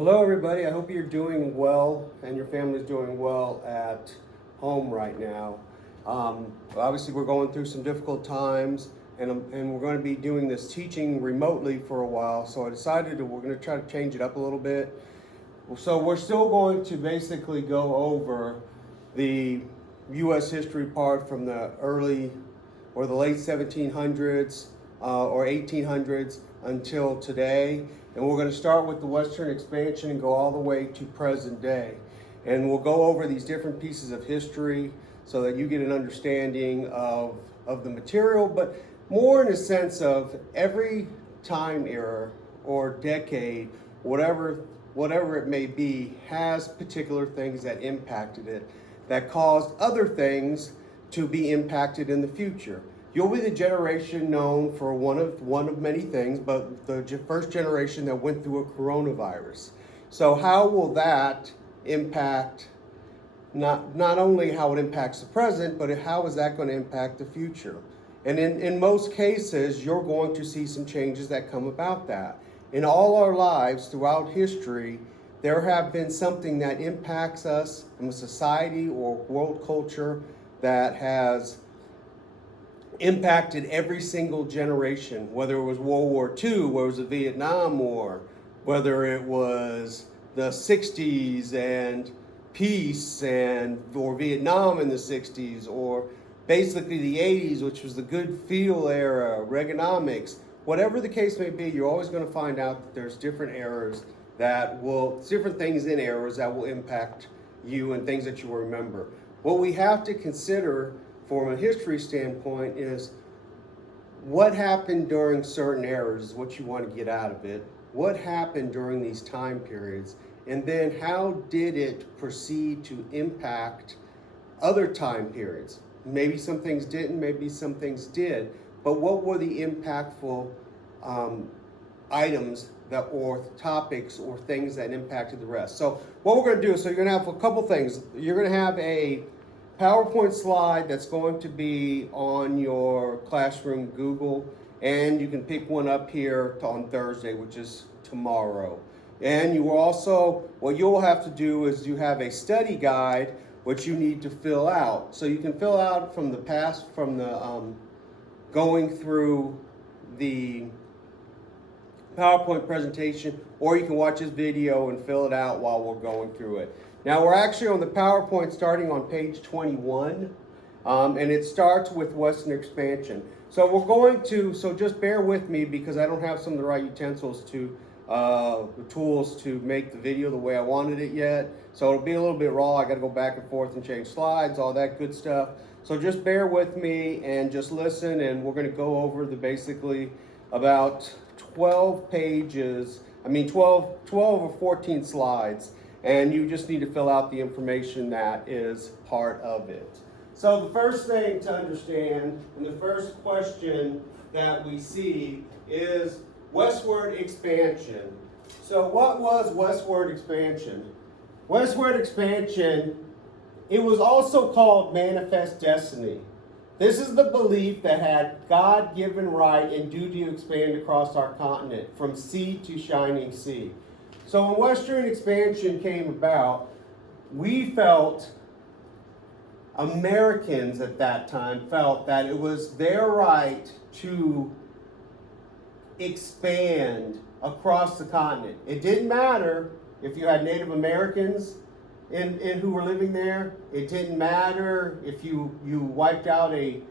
Hello, everybody. I hope you're doing well and your family's doing well at home right now. Obviously, we're going through some difficult times, and we're going to be doing this teaching remotely for a while. So I decided that we're going to try to change it up a little bit. So we're still going to basically go over the U.S. history part from the early or the late 1700s or 1800s until today. And we're going to start with the Western expansion and go all the way to present day. And we'll go over these different pieces of history so that you get an understanding of the material, but more in a sense of every time era or decade, whatever it may be, has particular things that impacted it, that caused other things to be impacted in the future. You'll be the generation known for one of many things, but the first generation that went through a coronavirus. So how will that impact not only how it impacts the present, but how is that going to impact the future? And in most cases, you're going to see some changes that come about that. In all our lives throughout history, there have been something that impacts us from a society or world culture that has impacted every single generation, whether it was World War II, whether it was the Vietnam War, whether it was the 60s and peace or Vietnam in the 60s, or basically the 80s, which was the good feel era, Reaganomics. Whatever the case may be, you're always going to find out that there's different different things in eras that will impact you and things that you will remember. What we have to consider from a history standpoint is what happened during certain eras is what you want to get out of it. What happened during these time periods, and then how did it proceed to impact other time periods? Maybe some things didn't, maybe some things did, but what were the impactful items or topics or things that impacted the rest? So what we're going to do is, so you're going to have a couple things. You're going to have a PowerPoint slide that's going to be on your Classroom Google, and you can pick one up here on Thursday, which is tomorrow. And you will also, what you'll have to do is you have a study guide which you need to fill out. So you can fill out from the past, from the going through the PowerPoint presentation, or you can watch this video and fill it out while we're going through it. Now we're actually on the PowerPoint starting on page 21, and it starts with Western expansion. So we're going to, so just bear with me because I don't have some of the right utensils the tools to make the video the way I wanted it yet. So it'll be a little bit raw. I got to go back and forth and change slides, all that good stuff. So just bear with me and just listen, and we're going to go over basically about 12 pages, 12 or 14 slides. And you just need to fill out the information that is part of it. So the first thing to understand, and the first question that we see is westward expansion. So what was westward expansion? Westward expansion, it was also called manifest destiny. This is the belief that had God-given right and duty to expand across our continent from sea to shining sea. So when Western expansion came about, we felt, Americans at that time felt that it was their right to expand across the continent. It didn't matter if you had Native Americans who were living there. It didn't matter if you wiped out a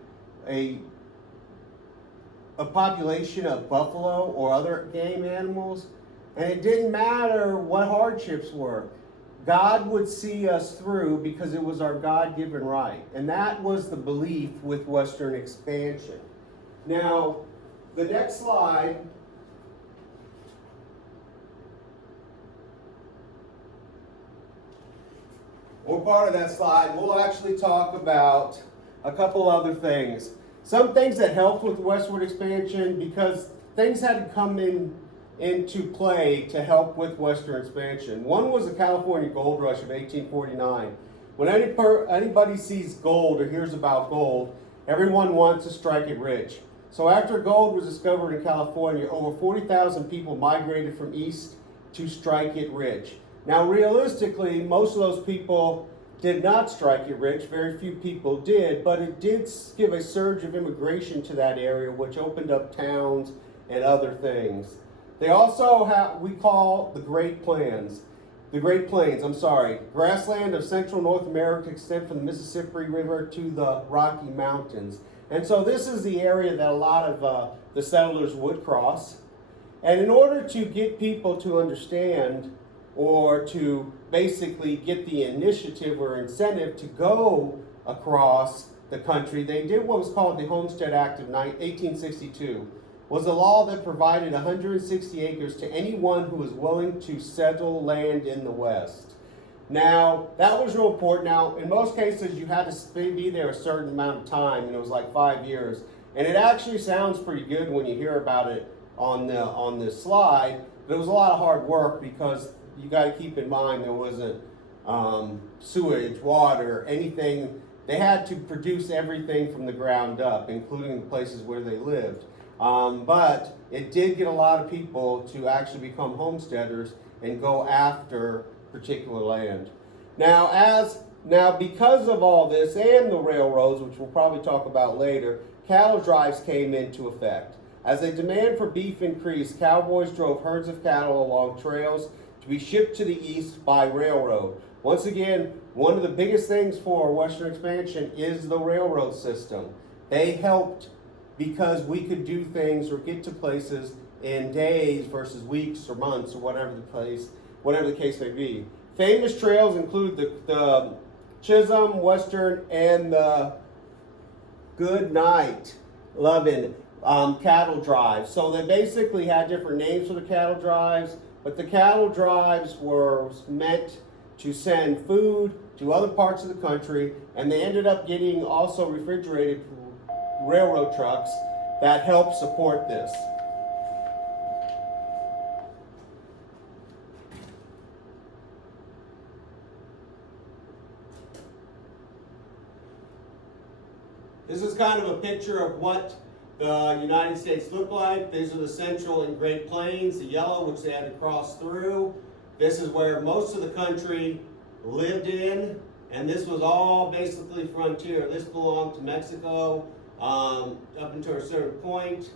population of buffalo or other game animals. And it didn't matter what hardships were. God would see us through because it was our God-given right. And that was the belief with Western expansion. Now, the next slide or part of that slide, we'll actually talk about a couple other things. Some things that helped with westward expansion because things had to come into play to help with Western expansion. One was the California Gold Rush of 1849. When anybody sees gold or hears about gold, everyone wants to strike it rich. So after gold was discovered in California, over 40,000 people migrated from east to strike it rich. Now, realistically, most of those people did not strike it rich. Very few people did, but it did give a surge of immigration to that area, which opened up towns and other things. They also have, we call the Great Plains. The Great Plains, I'm sorry. Grassland of central North America extend from the Mississippi River to the Rocky Mountains. And so this is the area that a lot of the settlers would cross. And in order to get people to understand or to basically get the initiative or incentive to go across the country, they did what was called the Homestead Act of 1862. Was a law that provided 160 acres to anyone who was willing to settle land in the West. Now, that was real important. Now, in most cases, you had to be there a certain amount of time, and it was like 5 years. And it actually sounds pretty good when you hear about it on this slide, but it was a lot of hard work because you got to keep in mind there wasn't sewage, water, anything. They had to produce everything from the ground up, including the places where they lived. But it did get a lot of people to actually become homesteaders and go after particular land. Now, because of all this and the railroads, which we'll probably talk about later, cattle drives came into effect. As the demand for beef increased, cowboys drove herds of cattle along trails to be shipped to the east by railroad. Once again, one of the biggest things for Western expansion is the railroad system. They helped because we could do things or get to places in days versus weeks or months or whatever the case may be. Famous trails include the Chisholm, Western, and the Good Night Loving cattle drives. So they basically had different names for the cattle drives, but the cattle drives were meant to send food to other parts of the country, and they ended up getting also refrigerated railroad trucks that help support this. This is kind of a picture of what the United States looked like. These are the Central and Great Plains, the yellow, which they had to cross through. This is where most of the country lived in, and this was all basically frontier. This belonged to Mexico up until a certain point.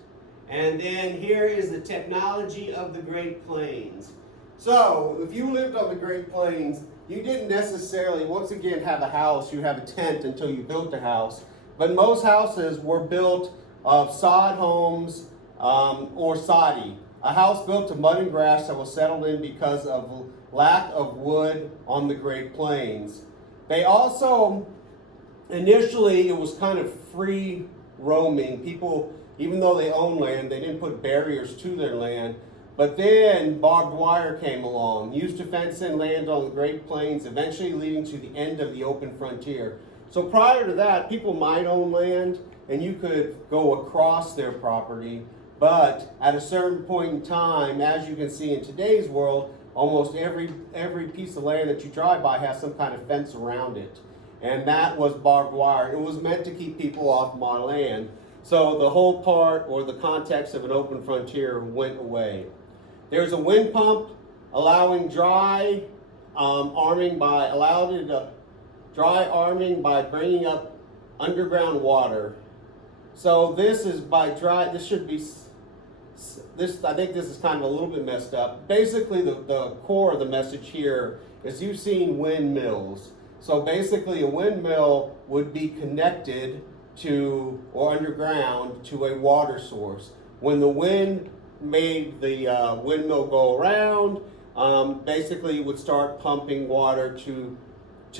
And then here is the technology of the Great Plains. So if you lived on the Great Plains, you didn't necessarily, once again, have a house. You have a tent until you built a house. But most houses were built of sod homes or soddy. A house built of mud and grass that was settled in because of lack of wood on the Great Plains. They also, initially, it was kind of free roaming. People, even though they owned land, they didn't put barriers to their land. But then barbed wire came along, used to fence in land on the Great Plains, eventually leading to the end of the open frontier. So prior to that, people might own land and you could go across their property, but at a certain point in time, as you can see in today's world, almost every piece of land that you drive by has some kind of fence around it. And that was barbed wire. It was meant to keep people off my land. So the whole part or the context of an open frontier went away. There's a wind pump allowing dry arming by bringing up underground water. So this is by dry, this should be, I think this is kind of a little bit messed up. Basically the core of the message here is you've seen windmills. So basically a windmill would be connected to, or underground, to a water source. When the wind made the windmill go around, basically it would start pumping water to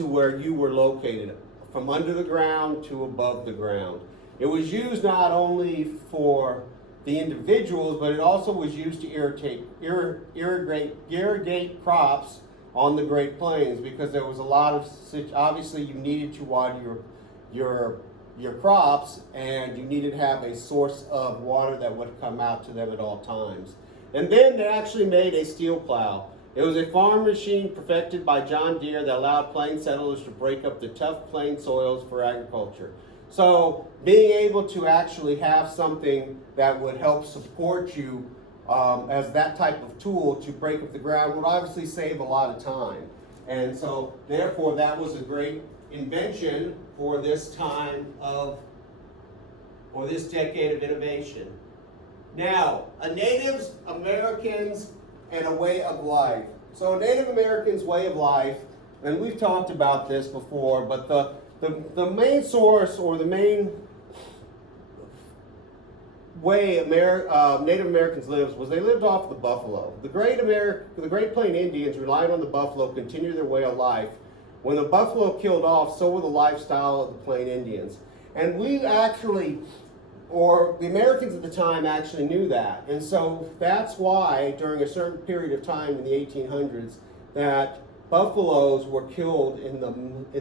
where you were located, from under the ground to above the ground. It was used not only for the individuals, but it also was used to irrigate crops on the Great Plains, because there was a lot of, obviously you needed to water your crops, and you needed to have a source of water that would come out to them at all times. And then they actually made a steel plow. It was a farm machine perfected by John Deere that allowed plain settlers to break up the tough plain soils for agriculture. So being able to actually have something that would help support you as that type of tool to break up the ground would obviously save a lot of time. And so therefore that was a great invention for this time of, or this decade of innovation. Now, a Native Americans and a way of life. So a Native Americans way of life, and we've talked about this before, but the main source or the main way Native Americans lived was they lived off the buffalo. The Great Plain Indians relied on the buffalo to continue their way of life. When the buffalo killed off, so were the lifestyle of the Plain Indians. And we actually, or the Americans at the time actually knew that. And so that's why during a certain period of time in the 1800s that buffaloes were killed in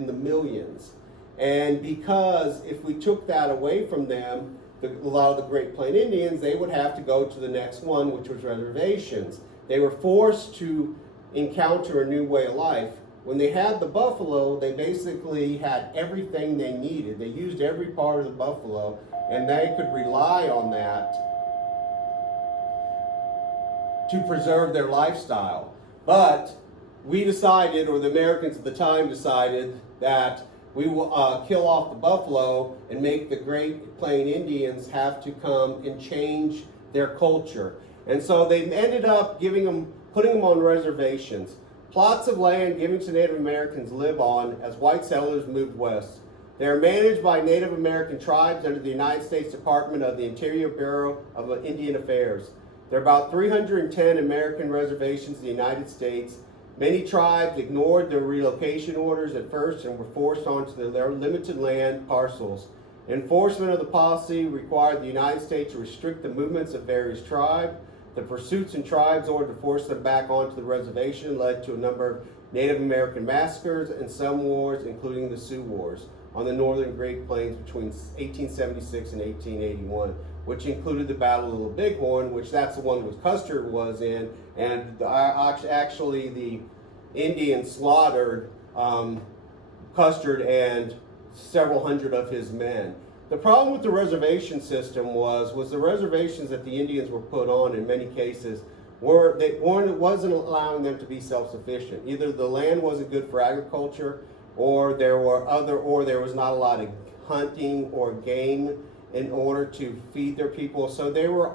the millions. And because if we took that away from them, a lot of the Great Plain Indians, they would have to go to the next one, which was reservations. They were forced to encounter a new way of life. When they had the buffalo, they basically had everything they needed. They used every part of the buffalo, and they could rely on that to preserve their lifestyle. But we decided, or the Americans at the time decided, that we will kill off the buffalo and make the Great Plain Indians have to come and change their culture. And so they ended up putting them on reservations. Plots of land given to Native Americans to live on as white settlers moved west. They are managed by Native American tribes under the United States Department of the Interior Bureau of Indian Affairs. There are about 310 American reservations in the United States. Many tribes ignored their relocation orders at first and were forced onto their limited land parcels. Enforcement of the policy required the United States to restrict the movements of various tribes. The pursuits in tribes ordered to force them back onto the reservation led to a number of Native American massacres and some wars, including the Sioux Wars, on the northern Great Plains between 1876 and 1881, which included the Battle of Little Bighorn, which that's the one that Custer was in, and actually the Indians slaughtered Custer and several hundred of his men. The problem with the reservation system was the reservations that the Indians were put on in many cases wasn't allowing them to be self-sufficient. Either the land wasn't good for agriculture, or there was not a lot of hunting or game in order to feed their people. So they were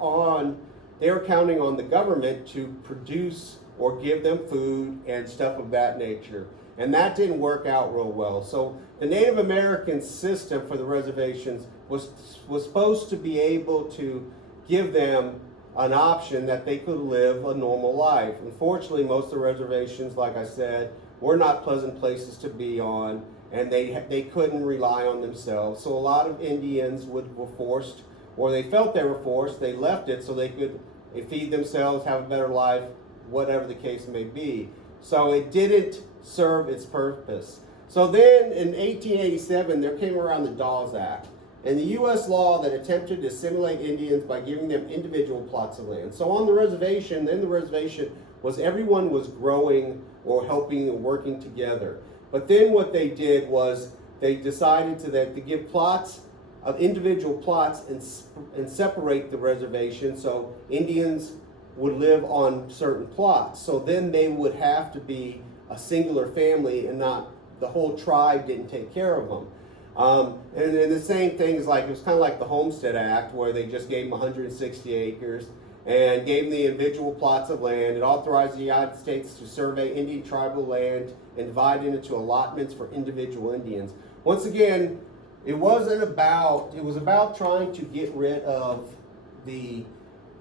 counting on the government to produce or give them food and stuff of that nature. And that didn't work out real well. So the Native American system for the reservations was supposed to be able to give them an option that they could live a normal life. Unfortunately, most of the reservations, like I said, were not pleasant places to be on, and they couldn't rely on themselves. So a lot of Indians were forced, or they felt they were forced, they left it so they could feed themselves, have a better life, whatever the case may be. So it didn't serve its purpose. So then in 1887, there came around the Dawes Act, and the U.S. law that attempted to assimilate Indians by giving them individual plots of land. So on the reservation, was everyone was growing or helping and working together. But then what they did was they decided to give plots of individual plots and separate the reservation so Indians would live on certain plots. So then they would have to be a singular family and not the whole tribe didn't take care of them. And then the same thing is it was kind of like the Homestead Act, where they just gave them 160 acres and gave them the individual plots of land. It authorized the United States to survey Indian tribal land and divide it into allotments for individual Indians. Once again, it was about trying to get rid of the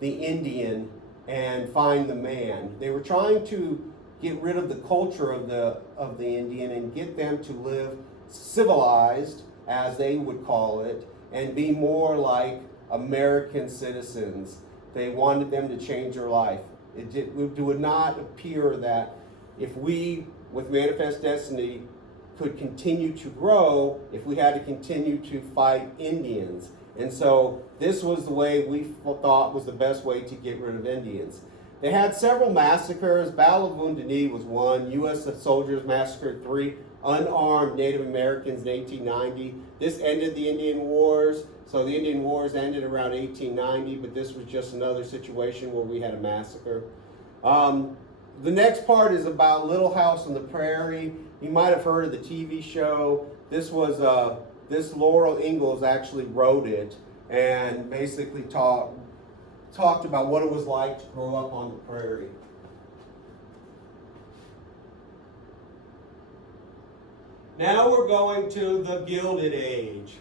Indian and find the man. They were trying to get rid of the culture of the Indian and get them to live civilized, as they would call it, and be more like American citizens. They wanted them to change their life. It would not appear that if we, with Manifest Destiny, could continue to grow, if we had to continue to fight Indians. And so this was the way we thought was the best way to get rid of Indians. They had several massacres. Battle of Wounded Knee was one. U.S. soldiers massacred 3 unarmed Native Americans in 1890. This ended the Indian Wars. So the Indian Wars ended around 1890, but this was just another situation where we had a massacre. The next part is about Little House on the Prairie. You might have heard of the TV show. This was this Laurel Ingalls actually wrote it and basically talked about what it was like to grow up on the prairie. Now we're going to the Gilded Age.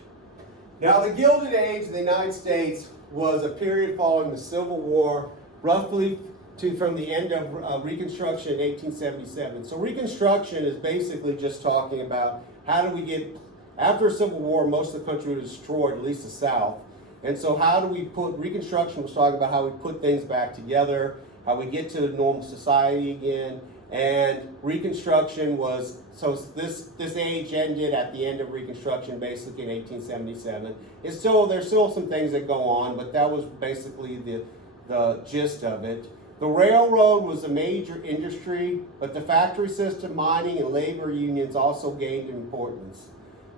Now the Gilded Age in the United States was a period following the Civil War, roughly from the end of Reconstruction in 1877. So Reconstruction is basically just talking about how do we get, after a Civil War, most of the country was destroyed, at least the South. And so how do we Reconstruction was talking about how we put things back together, how we get to normal society again. And Reconstruction was, so this age ended at the end of Reconstruction, basically in 1877. There's still some things that go on, but that was basically the gist of it. The railroad was a major industry, but the factory system, mining, and labor unions also gained importance.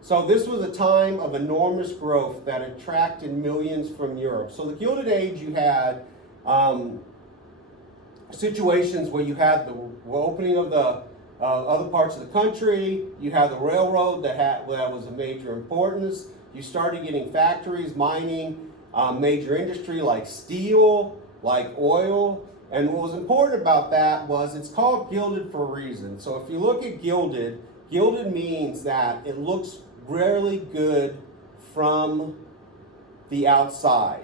So this was a time of enormous growth that attracted millions from Europe. So the Gilded Age, you had situations where you had the opening of the other parts of the country, you had the railroad that was of major importance, you started getting factories, mining, major industry like steel, like oil, and what was important about that was it's called gilded for a reason. So if you look at gilded, gilded means that it looks really good from the outside.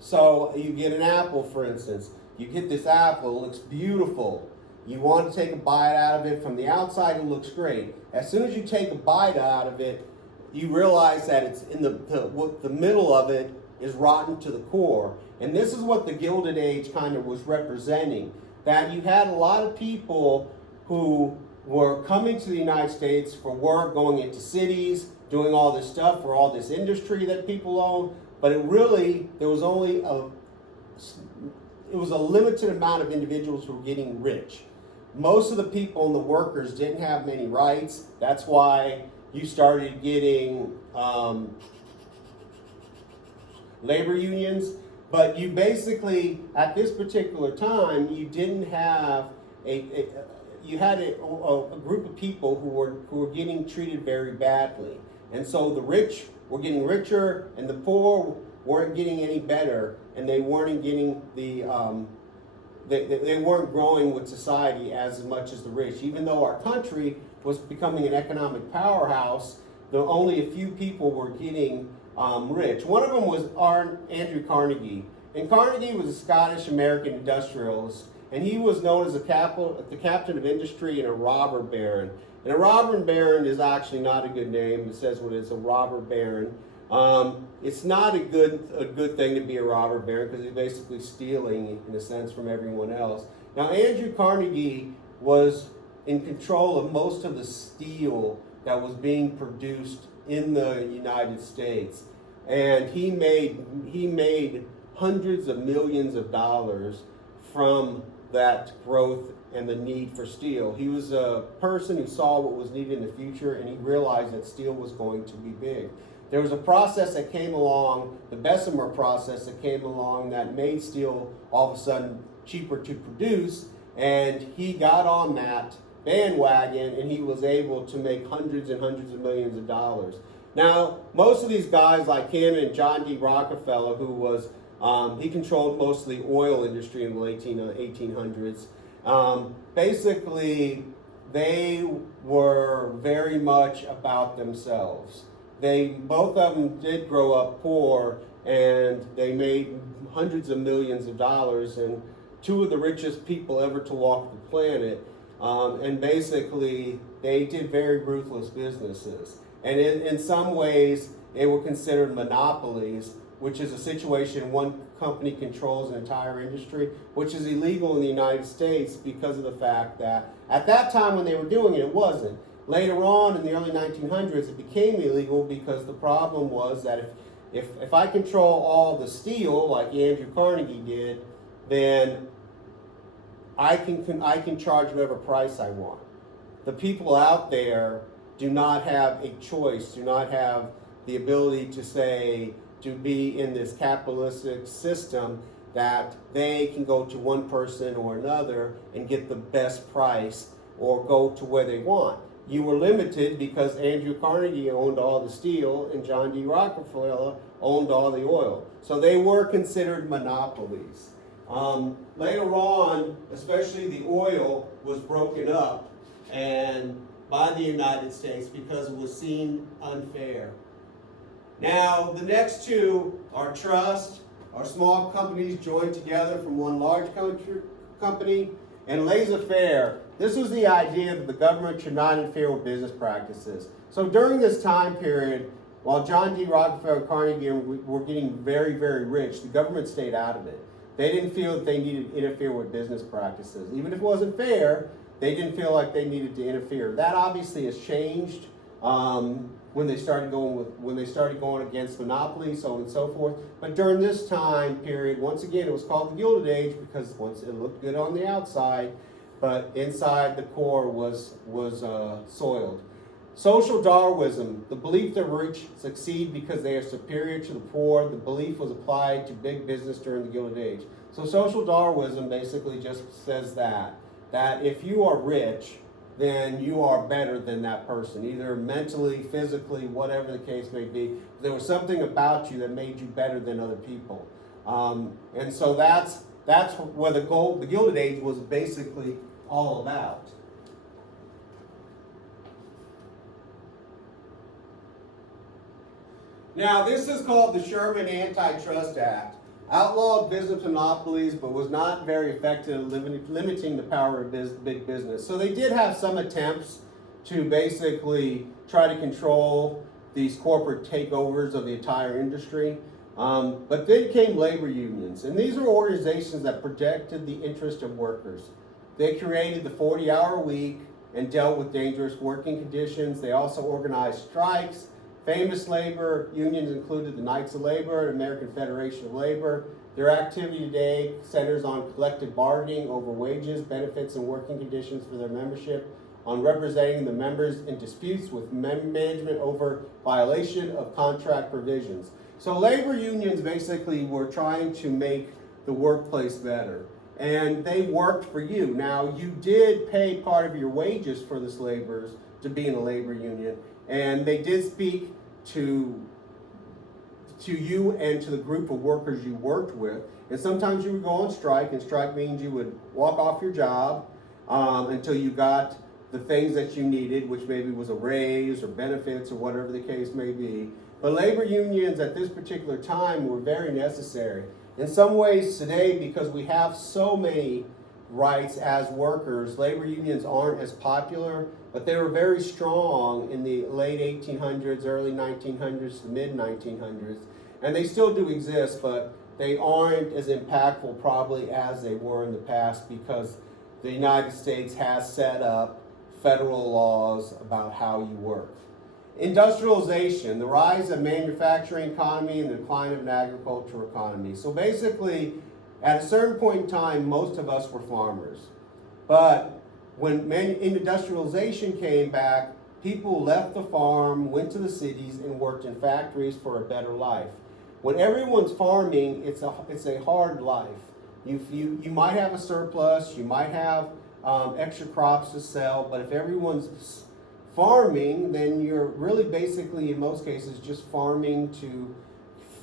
So you get an apple, for instance. You get this apple, it looks beautiful. You want to take a bite out of it. From the outside, it looks great. As soon as you take a bite out of it, you realize that it's in the middle of it is rotten to the core. And this is what the Gilded Age kind of was representing. That you had a lot of people who were coming to the United States for work, going into cities, doing all this stuff for all this industry that people own. But there was only it was a limited amount of individuals who were getting rich. Most of the people and the workers didn't have many rights. That's why you started getting labor unions. But you basically, at this particular time, you didn't have you had a group of people who were getting treated very badly. And so the rich were getting richer and the poor weren't getting any better, and they weren't getting they weren't growing with society as much as the rich. Even though our country was becoming an economic powerhouse, only a few people were getting rich. One of them was Andrew Carnegie. And Carnegie was a Scottish-American industrialist, and he was known as the captain of industry and a robber baron. And a robber baron is actually not a good name. It says what it is, a robber baron. It's not a good thing to be a robber baron because he's basically stealing, in a sense, from everyone else. Now, Andrew Carnegie was in control of most of the steel that was being produced in the United States, and he made hundreds of millions of dollars from that growth and the need for steel. He was a person who saw what was needed in the future, and he realized that steel was going to be big. There was a process that came along, the Bessemer process that came along, that made steel all of a sudden cheaper to produce, and he got on that bandwagon and he was able to make hundreds and hundreds of millions of dollars. Now, most of these guys like him and John D. Rockefeller, who was, he controlled most of the oil industry in the late 1800s, basically they were very much about themselves. Both of them did grow up poor, and they made hundreds of millions of dollars, and two of the richest people ever to walk the planet. And basically, they did very ruthless businesses. And in some ways, they were considered monopolies, which is a situation one company controls an entire industry, which is illegal in the United States because of the fact that at that time when they were doing it, it wasn't. Later on in the early 1900s, it became illegal because the problem was that if I control all the steel, like Andrew Carnegie did, then I can charge whatever price I want. The people out there do not have a choice, do not have the ability to say, to be in this capitalistic system that they can go to one person or another and get the best price or go to where they want. You were limited because Andrew Carnegie owned all the steel and John D. Rockefeller owned all the oil. So they were considered monopolies. Later on, especially the oil was broken up and by the United States because it was seen unfair. Now, the next two are trust, are small companies joined together from one large company, and laissez-faire. This was the idea that the government should not interfere with business practices. So during this time period, while John D. Rockefeller and Carnegie were getting very, very rich, the government stayed out of it. They didn't feel that they needed to interfere with business practices. Even if it wasn't fair, they didn't feel like they needed to interfere. That obviously has changed when they started going against monopolies, so on and so forth. But during this time period, once again, it was called the Gilded Age because once it looked good on the outside, but inside the core was soiled. Social Darwinism, the belief that rich succeed because they are superior to the poor, the belief was applied to big business during the Gilded Age. So social Darwinism basically just says that if you are rich, then you are better than that person, either mentally, physically, whatever the case may be. There was something about you that made you better than other people. And so that's what the Gilded Age was basically all about. Now, this is called the Sherman Antitrust Act. Outlawed business monopolies, but was not very effective in limiting the power of big business. So they did have some attempts to basically try to control these corporate takeovers of the entire industry. But then came labor unions, and these are organizations that protected the interest of workers. They created the 40-hour week and dealt with dangerous working conditions. They also organized strikes. Famous labor unions included the Knights of Labor and American Federation of Labor. Their activity today centers on collective bargaining over wages, benefits, and working conditions for their membership, on representing the members in disputes with management over violation of contract provisions. So labor unions basically were trying to make the workplace better, and they worked for you. Now, you did pay part of your wages for the laborers to be in a labor union, and they did speak to you and to the group of workers you worked with. And sometimes you would go on strike, and strike means you would walk off your job until you got the things that you needed, which maybe was a raise or benefits or whatever the case may be. But labor unions at this particular time were very necessary. In some ways today, because we have so many rights as workers, labor unions aren't as popular, but they were very strong in the late 1800s, early 1900s to mid 1900s. And they still do exist, but they aren't as impactful probably as they were in the past because the United States has set up federal laws about how you work. Industrialization, the rise of manufacturing economy and the decline of an agricultural economy. So basically, at a certain point in time, most of us were farmers. But when industrialization came back, people left the farm, went to the cities, and worked in factories for a better life. When everyone's farming, it's a hard life. You might have a surplus, you might have extra crops to sell, but if everyone's farming, then you're really basically, in most cases, just farming to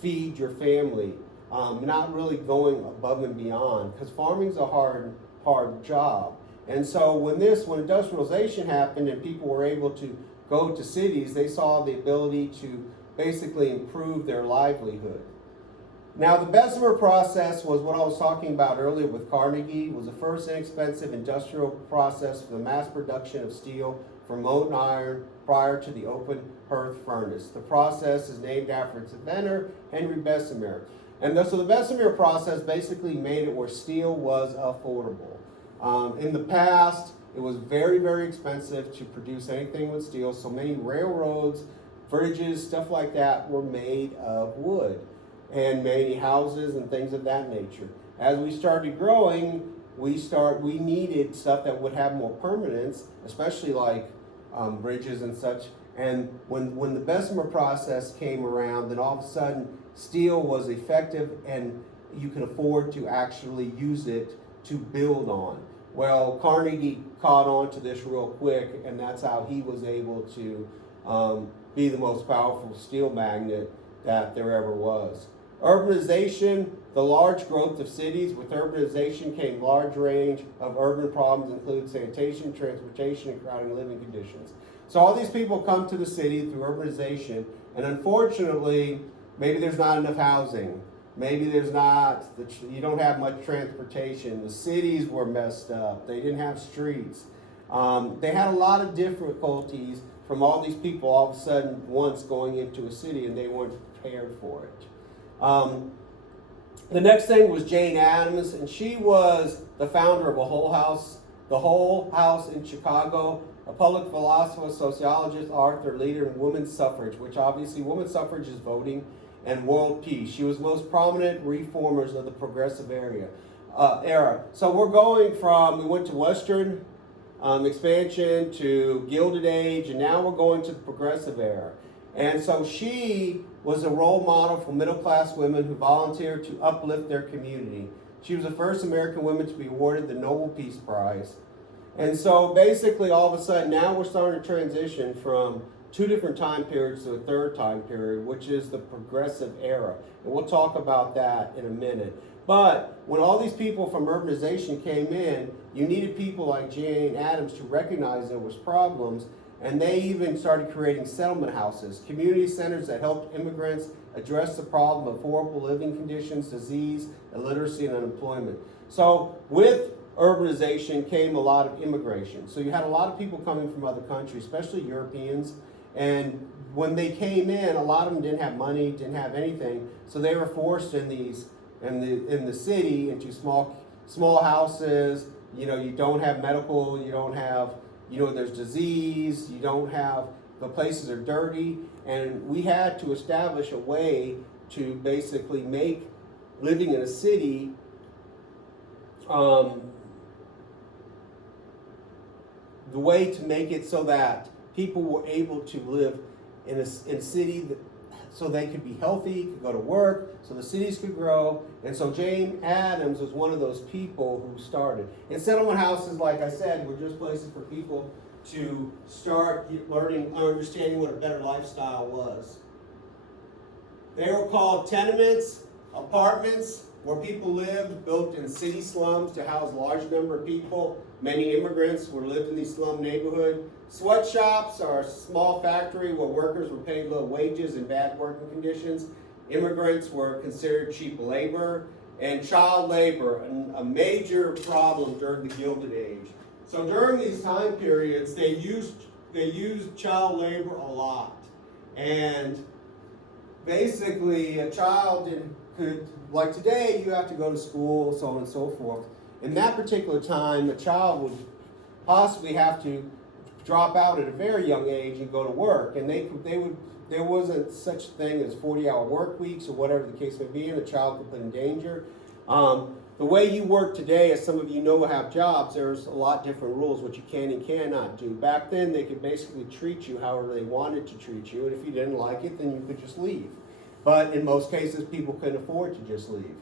feed your family, not really going above and beyond, because farming's a hard job. And so when industrialization happened and people were able to go to cities, they saw the ability to basically improve their livelihood. Now, the Bessemer process was what I was talking about earlier with Carnegie. It was the first inexpensive industrial process for the mass production of steel from molten iron prior to the open hearth furnace. The process is named after its inventor, Henry Bessemer. And so the Bessemer process basically made it where steel was affordable. In the past, it was very, very expensive to produce anything with steel, so many railroads, bridges, stuff like that were made of wood, and many houses and things of that nature. As we started growing, we needed stuff that would have more permanence, especially like bridges and such. And when the Bessemer process came around, then all of a sudden steel was effective and you could afford to actually use it to build on. Well, Carnegie caught on to this real quick, and that's how he was able to be the most powerful steel magnet that there ever was. Urbanization, the large growth of cities. With urbanization came large range of urban problems, include sanitation, transportation, and crowding living conditions. So all these people come to the city through urbanization, and unfortunately, maybe there's not enough housing. Maybe there's not, you don't have much transportation. The cities were messed up. They didn't have streets. They had a lot of difficulties from all these people all of a sudden once going into a city, and they weren't prepared for it. The next thing was Jane Addams, and she was the founder of the Whole House in Chicago, a public philosopher, sociologist, author, leader in women's suffrage, which obviously women's suffrage is voting, and world peace. She was most prominent reformers of the progressive era. So we went to Western expansion to Gilded Age, and now we're going to the progressive era. And so she was a role model for middle-class women who volunteered to uplift their community. She was the first American woman to be awarded the Nobel Peace Prize. And so basically all of a sudden now we're starting to transition from two different time periods to a third time period, which is the progressive era. And we'll talk about that in a minute. But when all these people from urbanization came in, you needed people like Jane Addams to recognize there was problems, and they even started creating settlement houses, community centers that helped immigrants address the problem of horrible living conditions, disease, illiteracy, and unemployment. So with urbanization came a lot of immigration. So you had a lot of people coming from other countries, especially Europeans, and when they came in, a lot of them didn't have money, didn't have anything, so they were forced in the city into small houses. You know, you don't have medical, you don't have, there's disease, you don't have, the places are dirty, and we had to establish a way to basically make living in a city the way to make it so that people were able to live in a city so they could be healthy, could go to work, so the cities could grow. And so Jane Addams was one of those people who started. And settlement houses, like I said, were just places for people to start learning, understanding what a better lifestyle was. They were called tenements, apartments, where people lived, built in city slums to house a large number of people. Many immigrants were lived in these slum neighborhoods. Sweatshops are a small factory where workers were paid low wages and bad working conditions. Immigrants were considered cheap labor, and child labor, a major problem during the Gilded Age. So during these time periods, they used child labor a lot. And basically, a child could, like today, you have to go to school, so on and so forth. In that particular time, a child would possibly have to drop out at a very young age and go to work. And there wasn't such a thing as 40-hour work weeks or whatever the case may be, and the child could put in danger. The way you work today, as some of you know have jobs, there's a lot different rules, what you can and cannot do. Back then, they could basically treat you however they wanted to treat you, and if you didn't like it, then you could just leave. But in most cases, people couldn't afford to just leave.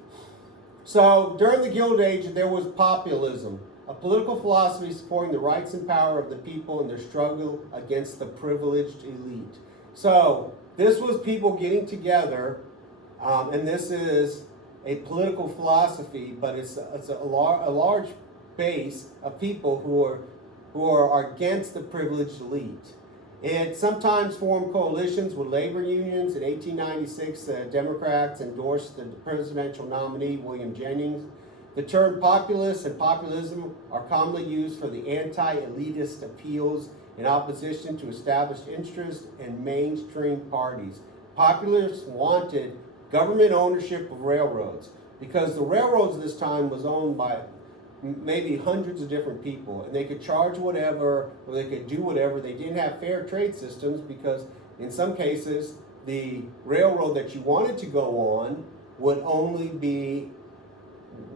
So during the Gilded Age, there was populism, a political philosophy supporting the rights and power of the people in their struggle against the privileged elite. So this was people getting together, and this is a political philosophy, but it's a large base of people who are against the privileged elite. It sometimes formed coalitions with labor unions. In 1896, the Democrats endorsed the presidential nominee, William Jennings. The term populist and populism are commonly used for the anti-elitist appeals in opposition to established interests and mainstream parties. Populists wanted government ownership of railroads because the railroads at this time was owned by maybe hundreds of different people, and they could charge whatever, or they could do whatever. They didn't have fair trade systems because in some cases the railroad that you wanted to go on would be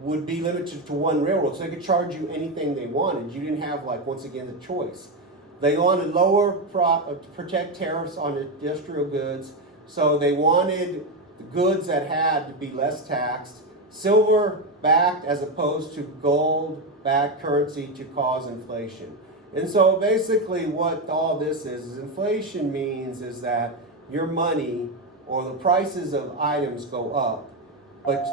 limited to one railroad, so they could charge you anything they wanted. You didn't have, like, once again, the choice. They wanted to protect tariffs on industrial goods, so they wanted the goods that had to be less taxed, silver backed as opposed to gold backed currency to cause inflation. And so basically what all this is inflation means is that your money or the prices of items go up, but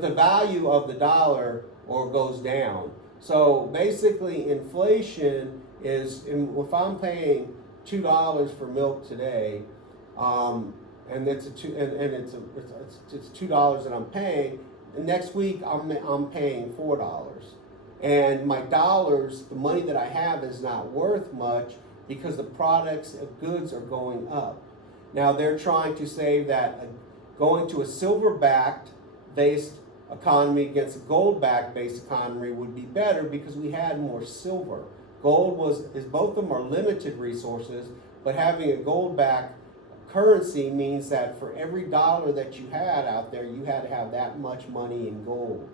the value of the dollar or goes down. So basically inflation is, if I'm paying $2 for milk today, and it's $2 that I'm paying, and next week I'm paying $4. And my dollars, the money that I have is not worth much because the products of goods are going up. Now they're trying to say that going to a silver-backed based economy against a gold-backed based economy would be better because we had more silver. Gold both of them are limited resources, but having a gold-backed currency means that for every dollar that you had out there, you had to have that much money in gold.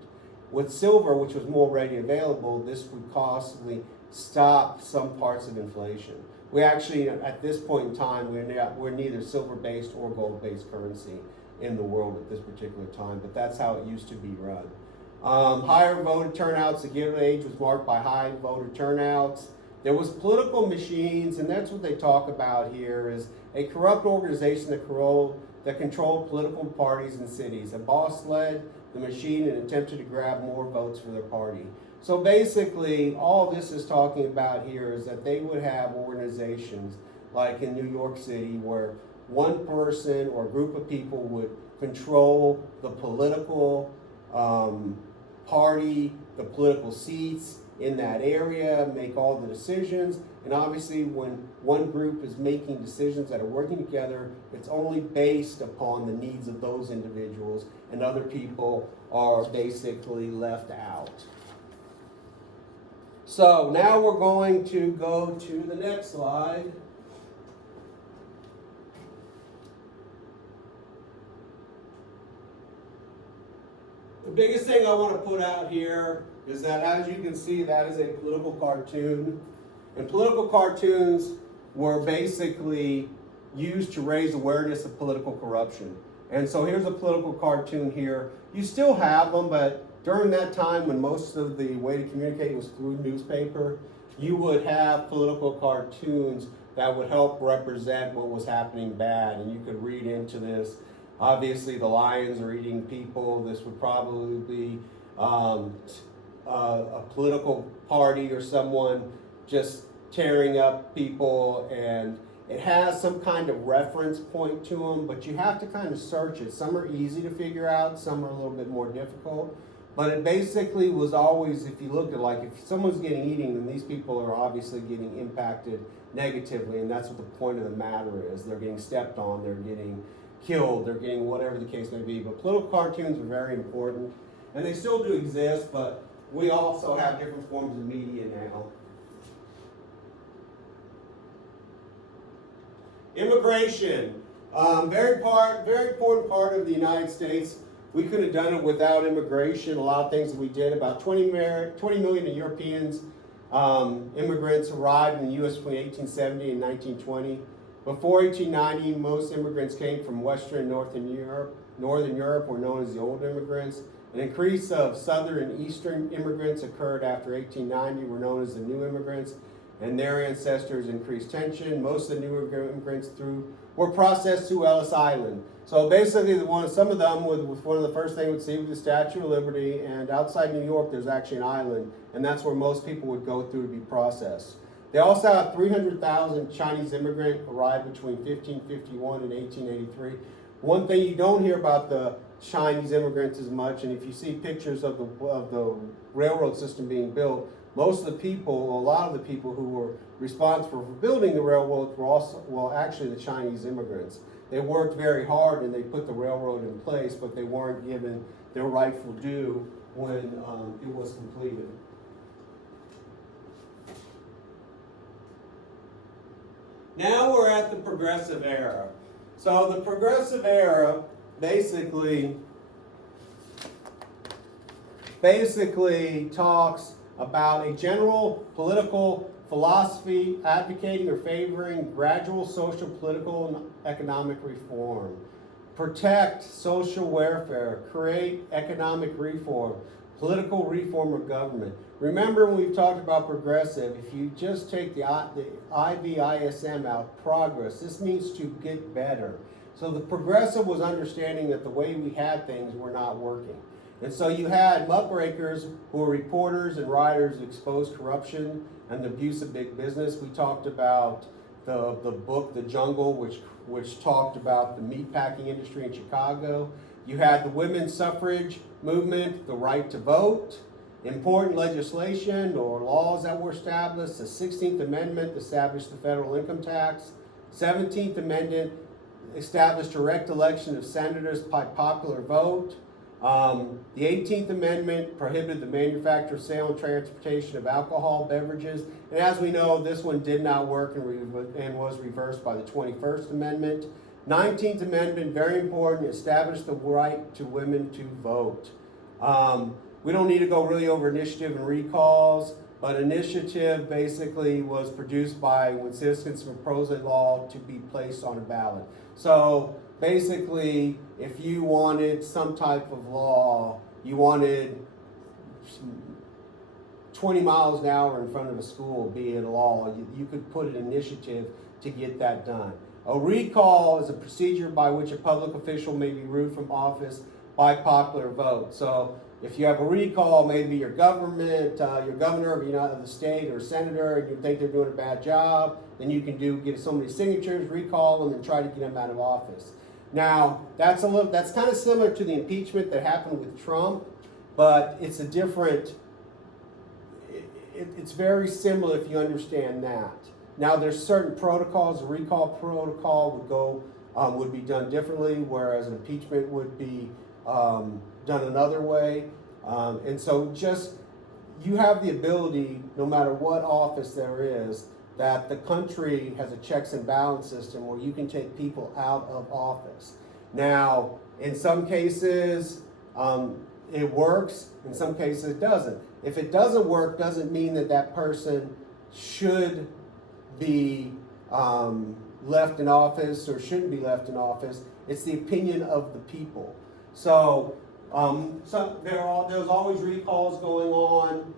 With silver, which was more readily available, this would possibly stop some parts of inflation. We actually, at this point in time, we're neither silver-based or gold-based currency in the world at this particular time, but that's how it used to be run. Higher voter turnouts, the Gilded Age was marked by high voter turnouts. There was political machines, and that's what they talk about here, is a corrupt organization that controlled political parties and cities. A boss led the machine and attempted to grab more votes for their party. So basically, all this is talking about here is that they would have organizations like in New York City where one person or group of people would control the political party, the political seats in that area, make all the decisions. And obviously when one group is making decisions that are working together, it's only based upon the needs of those individuals, and other people are basically left out. So now we're going to go to the next slide. The biggest thing I want to put out here is that, as you can see, that is a political cartoon. And political cartoons were basically used to raise awareness of political corruption. And so here's a political cartoon here. You still have them, but during that time when most of the way to communicate was through newspaper, you would have political cartoons that would help represent what was happening bad, and you could read into this. Obviously, the lions are eating people. This would probably be a political party or someone just tearing up people, and it has some kind of reference point to them, but you have to kind of search it. Some are easy to figure out, some are a little bit more difficult. But it basically was always, if you look at, like, if someone's getting eaten, then these people are obviously getting impacted negatively, and that's what the point of the matter is. They're getting stepped on, they're getting killed, they're getting whatever the case may be. But political cartoons are very important, and they still do exist, but we also have different forms of media now. Immigration, very important part of the United States. We could have done it without immigration. A lot of things that we did. About 20 million Europeans immigrants arrived in the U.S. between 1870 and 1920. Before 1890, most immigrants came from Western and Northern Europe were known as the old immigrants. An increase of Southern and Eastern immigrants occurred after 1890, were known as the new immigrants, and their ancestors increased tension. Most of the new immigrants were processed to Ellis Island. So basically, some of them, one of the first things would see was the Statue of Liberty, and outside New York, there's actually an island, and that's where most people would go through to be processed. They also have 300,000 Chinese immigrants arrived between 1551 and 1883. One thing you don't hear about the Chinese immigrants as much, and if you see pictures of the railroad system being built, most of the people, a lot of the people who were responsible for building the railroad were actually the Chinese immigrants. They worked very hard and they put the railroad in place, but they weren't given their rightful due when it was completed. Now we're at the Progressive Era. So the Progressive Era basically basically talks about a general political philosophy advocating or favoring gradual social, political, and economic reform. Protect social welfare, create economic reform, political reform of government. Remember when we've talked about progressive, if you just take the IVISM out, progress, this means to get better. So the progressive was understanding that the way we had things were not working. And so you had muckrakers who were reporters and writers who exposed corruption and the abuse of big business. We talked about the book, The Jungle, which talked about the meatpacking industry in Chicago. You had the women's suffrage movement, the right to vote, important legislation or laws that were established. The 16th Amendment established the federal income tax. 17th Amendment established direct election of senators by popular vote. The 18th Amendment prohibited the manufacture, sale, and transportation of alcohol beverages. And as we know, this one did not work and was reversed by the 21st Amendment. 19th Amendment, very important, established the right to women to vote. We don't need to go really over initiative and recalls, but initiative basically was produced by when citizens proposed a law to be placed on a ballot. So basically, if you wanted some type of law, you wanted 20 miles an hour in front of a school, be it a law, you could put an initiative to get that done. A recall is a procedure by which a public official may be removed from office by popular vote. So if you have a recall, maybe your government, your governor of the state or senator, and you think they're doing a bad job, then you can get so many signatures, recall them, and try to get them out of office. Now, that's kind of similar to the impeachment that happened with Trump, but it's a different, it's very similar if you understand that. Now, there's certain protocols. A recall protocol would be done differently, whereas an impeachment would be done another way. And so just, you have the ability, no matter what office there is, that the country has a checks and balance system where you can take people out of office. Now, in some cases, it works. In some cases, it doesn't. If it doesn't work, doesn't mean that that person should be left in office or shouldn't be left in office. It's the opinion of the people. So there's always recalls going on.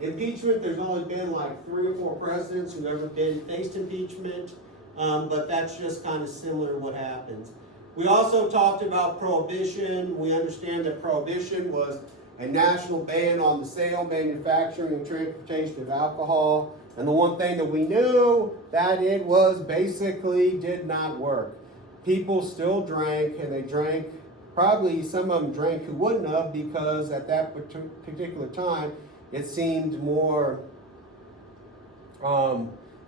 Impeachment, there's only been like 3 or 4 presidents who've ever faced impeachment, but that's just kind of similar to what happens. We also talked about prohibition. We understand that prohibition was a national ban on the sale, manufacturing, and transportation of alcohol. And the one thing that we knew, that it was basically did not work. People still drank, and they drank, probably some of them drank who wouldn't have, because at that particular time, it seemed more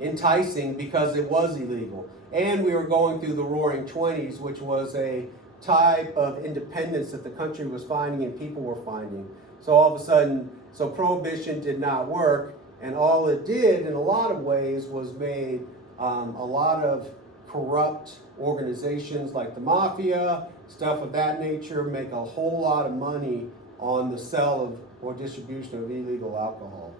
enticing because it was illegal. And we were going through the Roaring '20s, which was a type of independence that the country was finding and people were finding. So all of a sudden, so prohibition did not work, and all it did in a lot of ways was made a lot of corrupt organizations like the mafia, stuff of that nature, make a whole lot of money on the sale of or distribution of illegal alcohol.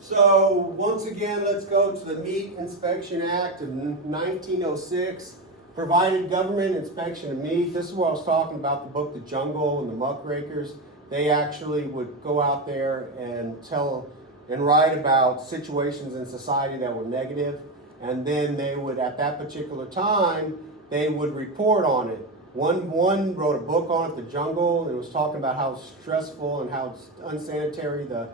So once again, let's go to the Meat Inspection Act of 1906. Provided government inspection of meat. This is what I was talking about, the book The Jungle and the Muckrakers. They actually would go out there and tell and write about situations in society that were negative, and then they would, at that particular time, they would report on it. One wrote a book on it, The Jungle, and it was talking about how stressful and how unsanitary the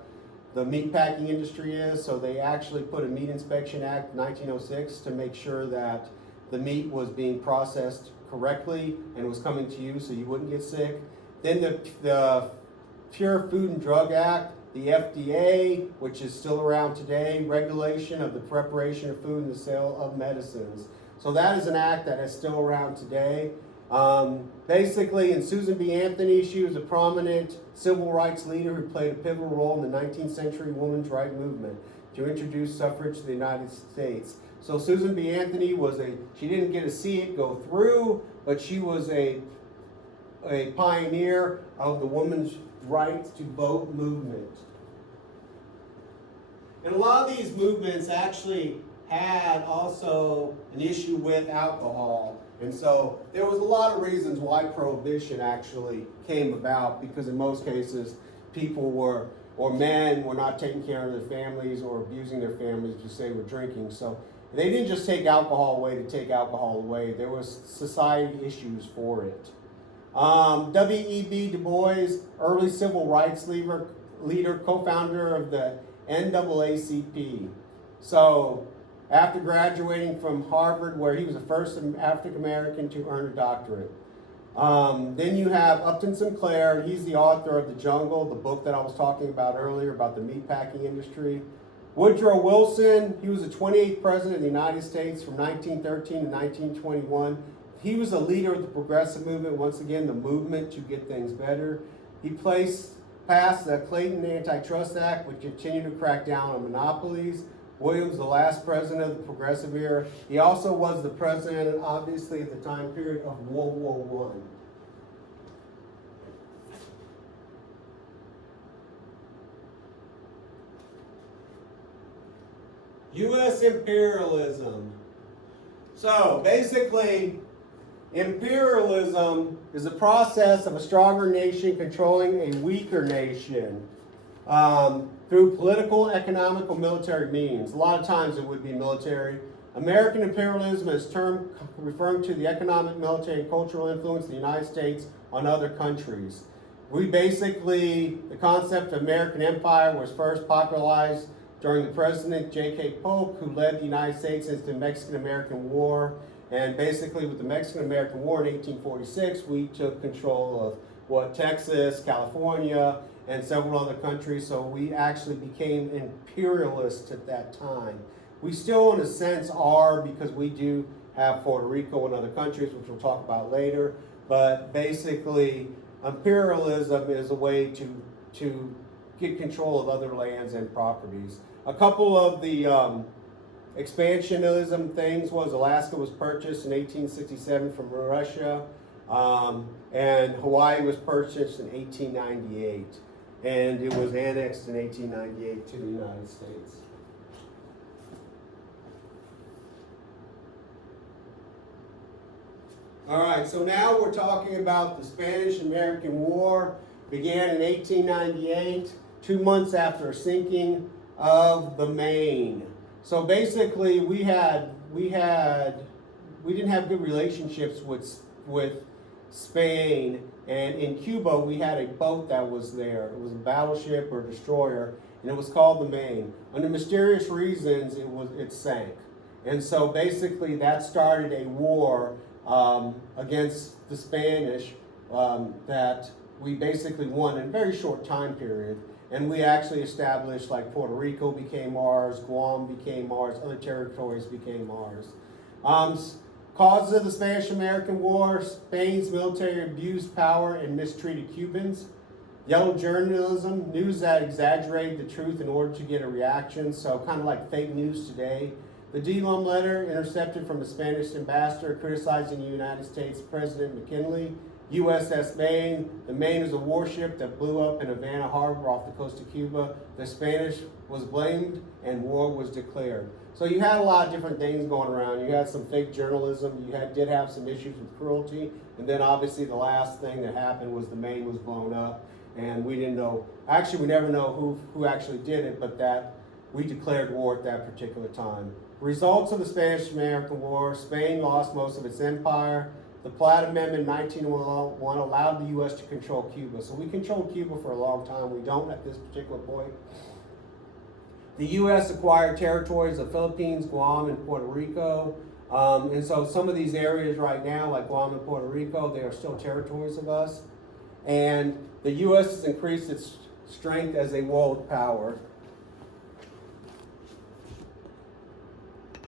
meatpacking industry is. So they actually put a Meat Inspection Act 1906 to make sure that the meat was being processed correctly and was coming to you so you wouldn't get sick. Then the Pure Food and Drug Act, the FDA, which is still around today, regulation of the preparation of food and the sale of medicines. So that is an act that is still around today. Basically, and Susan B. Anthony, she was a prominent civil rights leader who played a pivotal role in the 19th century women's rights movement. to introduce suffrage to the United States. So Susan B. Anthony she didn't get to see it go through, but she was a pioneer of the women's rights to vote movement. And a lot of these movements actually had also an issue with alcohol. And so there was a lot of reasons why prohibition actually came about, because in most cases people or men were not taking care of their families or abusing their families because they were drinking. So they didn't just take alcohol away to take alcohol away. There was society issues for it. W.E.B. Du Bois, early civil rights leader, co-founder of the NAACP. So after graduating from Harvard, where he was the first African American to earn a doctorate. Then you have Upton Sinclair. He's the author of The Jungle, the book that I was talking about earlier about the meatpacking industry. Woodrow Wilson, he was the 28th president of the United States from 1913 to 1921. He was a leader of the progressive movement, once again, the movement to get things better. He passed the Clayton Antitrust Act, which continued to crack down on monopolies. Williams, the last president of the progressive era. He also was the president, obviously, at the time period of World War I. U.S. imperialism. So basically, imperialism is the process of a stronger nation controlling a weaker nation through political, economic, or military means. A lot of times it would be military. American imperialism is a term referring to the economic, military, and cultural influence of the United States on other countries. The concept of American empire was first popularized during the President J.K. Polk, who led the United States into the Mexican-American War. And basically with the Mexican-American War in 1846, we took control of Texas, California, and several other countries. So we actually became imperialists at that time. We still, in a sense, are, because we do have Puerto Rico and other countries, which we'll talk about later. But basically, imperialism is a way to get control of other lands and properties. A couple of the expansionism things was Alaska was purchased in 1867 from Russia, and Hawaii was purchased in 1898, and it was annexed in 1898 to the United States. All right, so now we're talking about the Spanish-American War. Began in 1898, 2 months after a sinking of the Maine. So basically, we didn't have good relationships with Spain, and in Cuba we had a boat that was there. It was a battleship or destroyer, and it was called the Maine. Under mysterious reasons, it sank, and so basically that started a war against the Spanish that we basically won in a very short time period. And we actually established, like, Puerto Rico became ours, Guam became ours, other territories became ours. Causes of the Spanish-American War: Spain's military abused power and mistreated Cubans. Yellow journalism, news that exaggerated the truth in order to get a reaction, so kind of like fake news today. The Dillon letter, intercepted from a Spanish ambassador criticizing the United States President McKinley. USS Maine. The Maine is a warship that blew up in Havana Harbor off the coast of Cuba. The Spanish was blamed and war was declared. So you had a lot of different things going around. You had some fake journalism. You did have some issues with cruelty. And then obviously the last thing that happened was the Maine was blown up. And we didn't know, actually we never know who actually did it, but that we declared war at that particular time. Results of the Spanish-American War: Spain lost most of its empire. The Platt Amendment in 1901 allowed the U.S. to control Cuba. So we controlled Cuba for a long time. We don't at this particular point. The U.S. acquired territories of Philippines, Guam, and Puerto Rico. And so some of these areas right now, like Guam and Puerto Rico, they are still territories of us. And the U.S. has increased its strength as a world power.